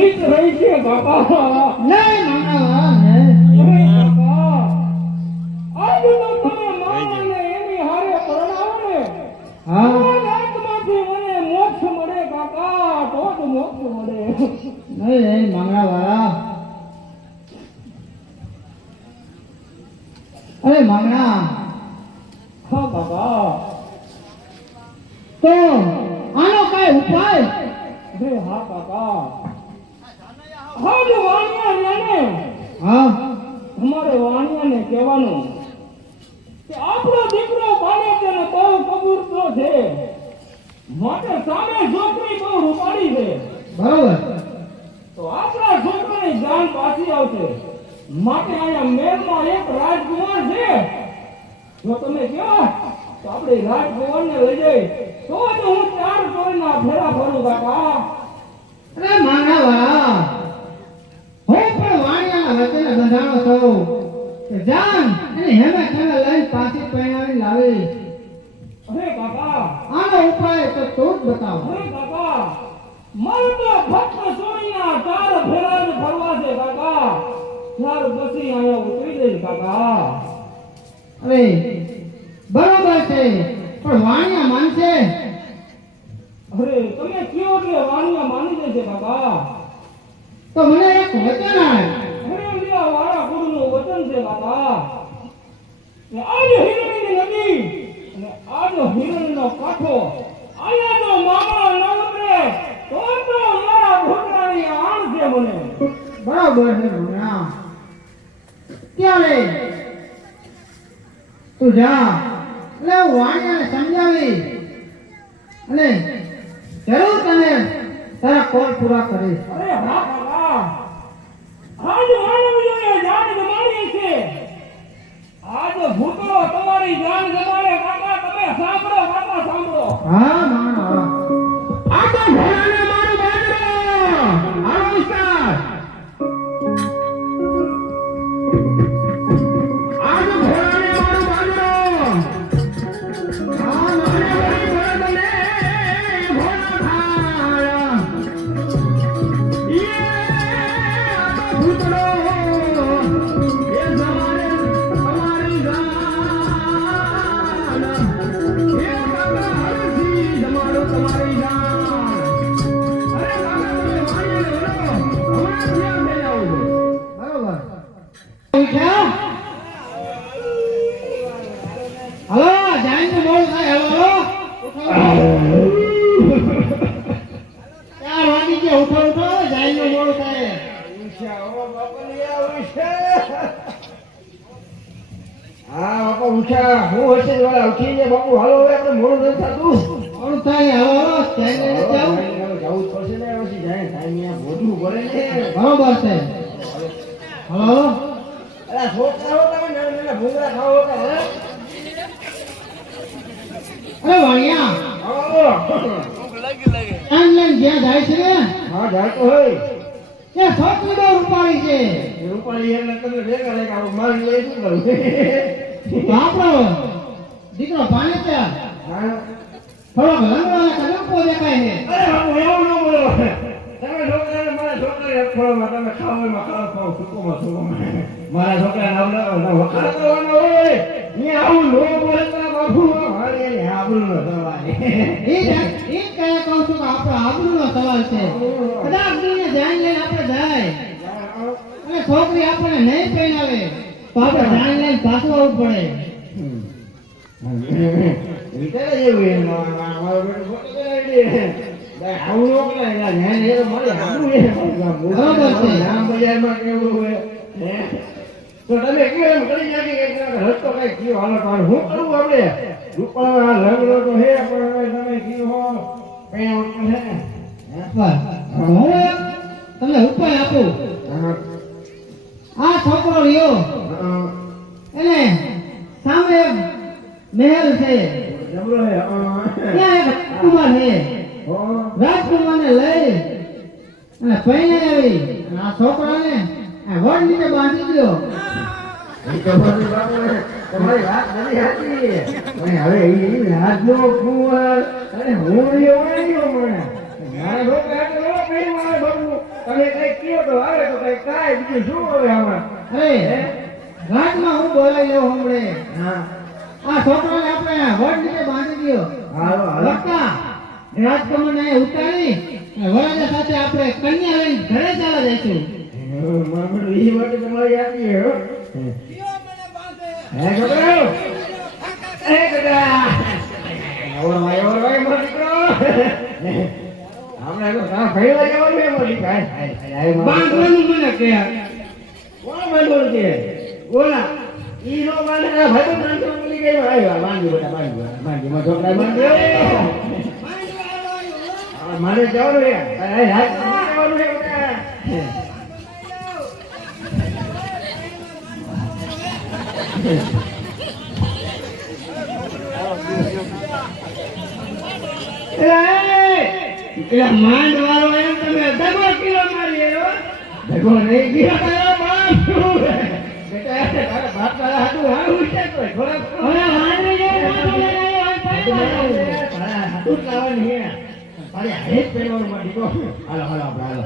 ખુશી જ રહી છે બાપા. નહીં મામા નહીં. બાપા આજ તો તમે માને એની હારે પરણાવો ને હા આત્માથી મને મોક્ષ મળે કાકા, તો જ મોક્ષ મળે. નહીં નહીં મામા વાળા. અરે મામા હા બાબા. તો આનો કઈ ઉપાય? અરે હા કાકા. હા જો વાણિયા ને હા અમારે વાણિયાને કહેવાનું કે આપણો દીકરો બાને તેને બહુ કબૂરતો છે, માટે સામે છોકરી બહુ રૂપાળી છે, બરોબર. તો આપણા છોકરાની જાન પાછી આવશે. માટે અહીંયા મેલમાં એક રાજકુમાર છે, જો તમે કહો તો આપણે રાજકુમારને લઈ જઈ તો જ હું 4 ટોળના ફેરા ફરું કાકા. અરે મામા વાળા, હું પણ વાણિયાના વચને બંધાણો છું કે જાન અને હેમે ખેમે લઈને પાછી પહેરાવી લાવી. અરે કાકા, આનો ઉપાય તો તું જ બતાવ. અરે કાકા, મારે તો ફક્ત સોળીના 4 ફેરા જ ફરવા છે કાકા. ત્યાર પછી અહીંયા ઉતરી જઈશ કાકા. અરે બરોબર છે, પણ વાણિયા માનશે? અરે તમે કયો કે વાણિયા માની જશે કાકા. તો મને એક વચન આપ. અરે લીલા વાળા ગુરુનું વચન છે કાકા કે આજ હિરણની નદી અને આજ હિરણનો કાંઠો અહીંયા જો મામા ન ઉતરે તો મારા ઘોટડાની આણ છે મને. બરોબર છે ભણા. ત્યારે તું જા, એટલે હું વાણિયાને સમજાવી અને જરૂર તને તારા કોલ પૂરા કરીશ. અરે હા કાકા, આજ માનવીઓએ જાન જમાડી છે. આજ ભૂતો તમારી જાન જમાડે કાકા. તમે સાંભળો કાકા, સાંભળો. હા માણો આ તો ભોળાને મારું બાજરો. હાલો વિસ્તાર. આજ ભોળાને મારું બાજરો. આ મારે વળી ભોળાને ભોળા ખાયા. આ તો ભૂતડો એ જમાડે તમારી જાન. એ કાકા હરસી જમાડો તમારી જાન. અરે કાકા, તમે વાણીને વળો. હમણાં ત્યાં લઈ આવો. બરોબર. ઉઠ્યા? હલો, જાઈને મોડું થાય. હલો, ચાર વાગી ગયા. ઉઠો ઉઠો, જાઈને મોડું થાય. હા બાપા ઉઠા. હું હશે વાળા ઉઠી જાય બાપુ. હાલો હવે આપણે મોડું નથી થતું. મોડું થાય. હલો હલો, જાઈને જાઓ. જવું જ પડશે ને. પછી જાય ટાઈમ અહીંયા ભોજવું પડે ને. બરોબર છે. હલો અરે છોકરા હો તમે નાના નાના ભૂંગળા ખાઓ કે હે? અરે વાણિયા, આવો. આમ લઈને જ્યાં જાય છે ને હા જાય તો હોય. ત્યાં છોકરી બહુ રૂપાળી છે. એ રૂપાળી એટલે તમે ભેગા લઈ આવો. મારી લઈ શું કરું? તો આપણો દીકરો પાને ત્યાં હા. થોડોક લંગડો અને કડકો દેખાય છે. અરે બાપુ એવું ન બોલો. તમે છોકરાને મારા છોકરાને ખોળમાં તમે ખાઓ એમાં ખાઓ સુકોમાં સુકોમાં. મારા છોકરા નામ વખાણ કરવાનો હોય. અહીંયા આવું નો બોલે તો બાપુ મારી એની આબરૂ નો સવાલ. એ કયા કહું છું કે આપણો આબરૂનો સવાલ છે. કદાચ દિને ધ્યાન લઈને આપણે જાય અને છોકરી આપણને નહીં પહેરાવે તો આપણે ધ્યાન લઈને પાછું આવવું પડે. વિચારે જેવું એમ મારો બેટો ફોટો કરાવી દે. આવું નો કરાય. ધ્યાન એ મારે આબરૂ એ બરોબર છે. નામ બજારમાં કેવું હોય હે? તો તમે કયો એમ કરી નાખી કે રસ્તો કઈ કયો હાલો પાડો. હું કરું આપણે રૂપાળા લગડો તો હે પણ હવે તમે કયો હો કઈ આવતું છે ને? બસ. હું તમને ઉપાય આપું. આ છોકરો રહ્યો એને સામે મહેલ છે, જબરો હે. ત્યાં એક રાજકુમાર છે. રાજકુમારને લઈ અને પૈણે આવી અને આ છોકરાને આ વડ નીચે બાંધી દો. એ તો બધું બાપુ તમારી વાત બધી સાચી. પણ હવે એ રાજનો કુંવર અને હું રહ્યો મને મારા છોકરા તો કઈ મારે બાપુ તમે થાય બીજું શું હવે આમાં અરે ઘાટમાં હું બોલાઈ લેવું હમણે હા આ છોકરાને આપણે વડ નીચે બાંધી દ્યો હાલો હાલો લખતા રાજકમળને અહીં ઉતારી અને વરાજા સાથે આપણે કન્યા લઈને ઘરે ચાલા જઈશું મામડ ઈ વાત તમારી આપી હે હો હે છોકરાઓ એ ગડા ઓર ભાઈ મોટો દીકરો હમણાં તો કા ભઈવા જવાનું હે મોટી ભાઈ બાંધવાનું મને કે કોણ બાંધવાનું છે ઓલા ઈ નો બાંધે ભાઈ ત્રણસો મળી ગઈ આવ્યા બાંધી બેટા બાંધી માં છોકરા બાંધી મારે જવાનું છે રાત જવાનું છે બેટા એટલે માંડ વાળો એમ તમે દગો કિલો મારી એવો ભગો નહીં ગયો તારો બાપ બેટા તારા બાપ તારા હાથું હારું છે કોઈ થોડા હવે માંડવી જે માંડો લગાવ્યો હોય તારા હાથું લાવવાની હે તારી હાથ પહેરવાનું મારી તો હાલો હાલો આપણે હાલો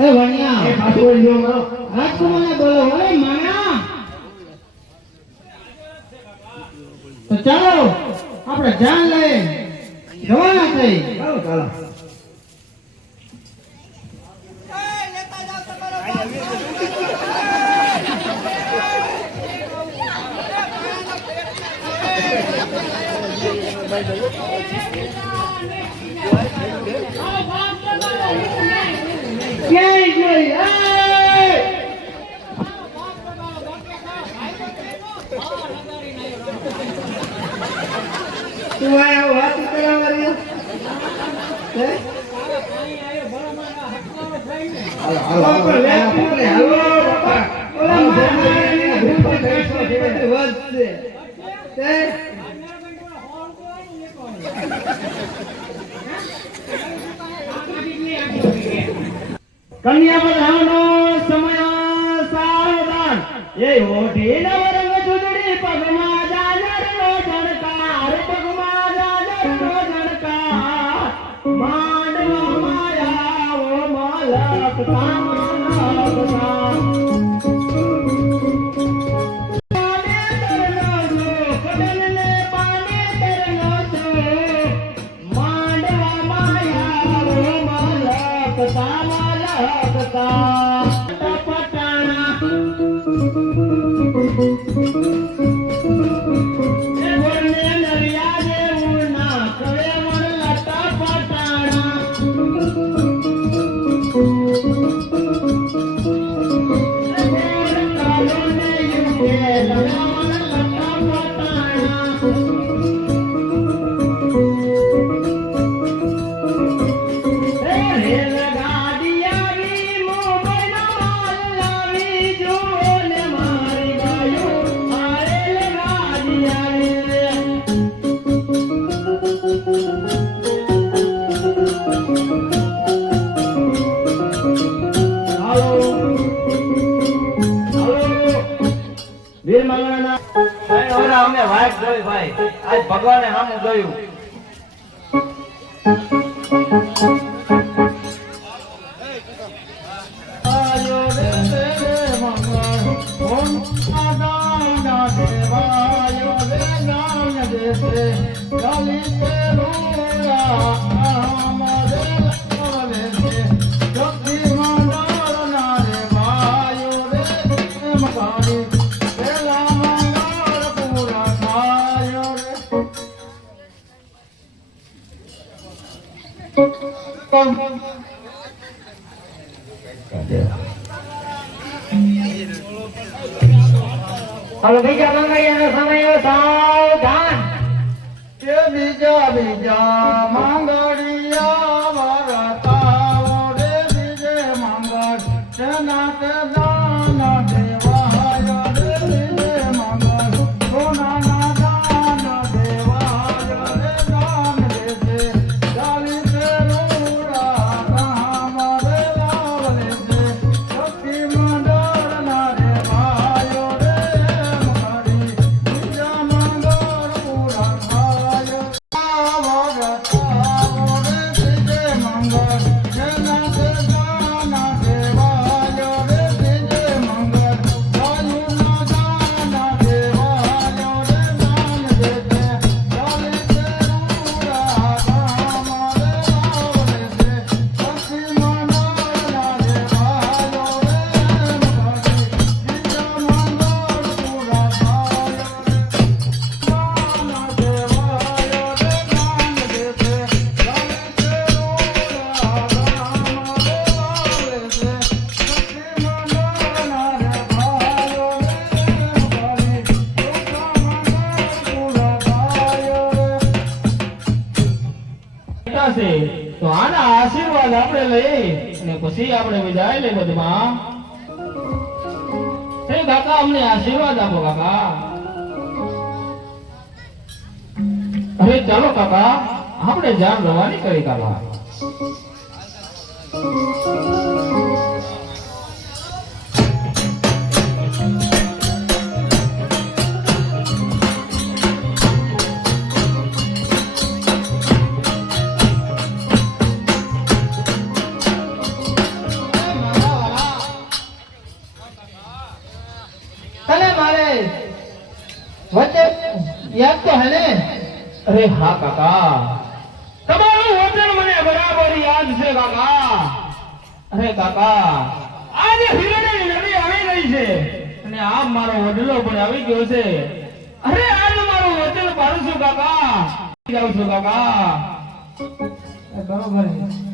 એ વણિયા એ પાછું જો મારો રાજકુમારને બોલો ઓય માણા તો ચાલો આપણે જાન લઈ જવાના થઈ ચાલો ચાલો ક્યાંય જોઈ તું આયા વાત કરવા રહ્યો હે હાલો હાલો હાલો બાપા ઓલા મારા વધશે તે કન્યા બધાનો સમય સાવધાન એ ઓઢી નવરંગ ચૂંદડી પગમાં જાજરનો જણકાર પગમાં જાજરનો જણકાર માંડવામાં આવો મલક વીર મંગળના ભાઈ ઓલા અમે વાઈફ જોઈ ભાઈ આજ ભગવાને સામે જોયું આયો રે મંગળ ઓમ આદાના દેવાયો રે નામ દેતે ગાલી તે રોયા આમરે લખલે તે શક્તિ મંગળ ના રે વાયો રે મગાડી પેલા મંગળ પૂરા થાયો રે હાલો બીજા મંગળિયાનો સમય સાવધાન કે બીજા માંગડિયા વરતાવો રે બીજે મંગળ તેના તે દાન દેવાય રે બીજે મંગળ સોનાના દાન દેવાય રે દાન દેજે ચાલી તે રૂડા રામ રે લાવલે છે શક્તિ મંડળ ના રે ભાયો રે મગડી બીજા મંગળ પૂરા થાય વરતાવો આપણે લઈ અને પછી આપણે વિદાય લઈ બધમાં. હે કાકા અમને આશીર્વાદ આપો કાકા. હવે ચાલો કાકા આપણે જાન રવાની કરી કાકા. તને મારે વચ્ચે યાદ તો હે ને? અરે હા કાકા તમારું વચન મને બરાબર યાદ છે કાકા. અરે કાકા આજે હિરણી નદી આવી ગઈ છે અને આમ મારો વડલો પણ આવી ગયો છે. અરે આજ મારું વચન પાડું છું કાકા. જાઉં છું કાકા. બરોબર છે.